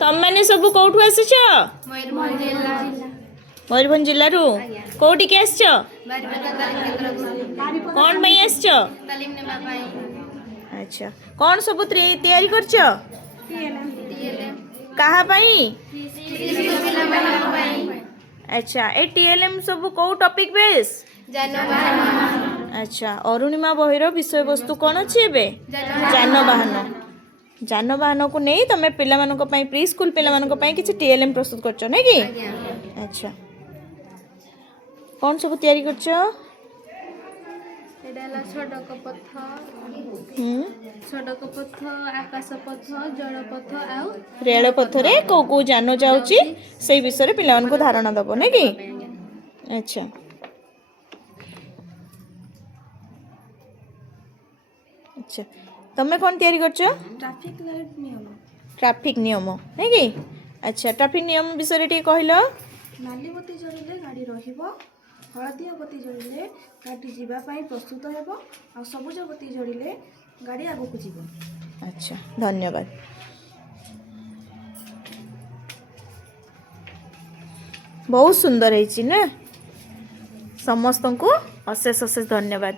तम मैंने सब कौटू आसिच मयूरभंज जिलू कौटी के आस कौन पई आस अच्छा कौन सब तैयारी करछ कहा पई अच्छा ए टीएलएम सब को टॉपिक बेस अच्छा अरुणिमा बहिर विषय वस्तु कौन अच्छी एबे जानवाहन जानवाहन को नहीं तुम पे प्री स्कूल पे किसी टीएलएम प्रस्तुत करछ नहीं कि अच्छा कौन सब तैयारी करछ सड़क पथ सड़क पथ आकाश पथ जल पथ आउ रेल पथ रे को को जान जाउची से विषय पिला को धारणा दबो नहीं कि अच्छा अच्छा तमे कौन तैयारी करछ ट्रैफिक नियम नहीं कि अच्छा ट्रैफिक नियम विषय टी कहलो नाली बत्ती जलिले गाड़ी रहिबो हलदिया बत्ती जलिले गाड़ी जीवा पाई प्रस्तुत हेबो आ सबुज बत्ती जलिले गाड़ी आगु को जीवो अच्छा धन्यवाद बहुत सुंदर है ना समस्त को अशेष अशेष धन्यवाद।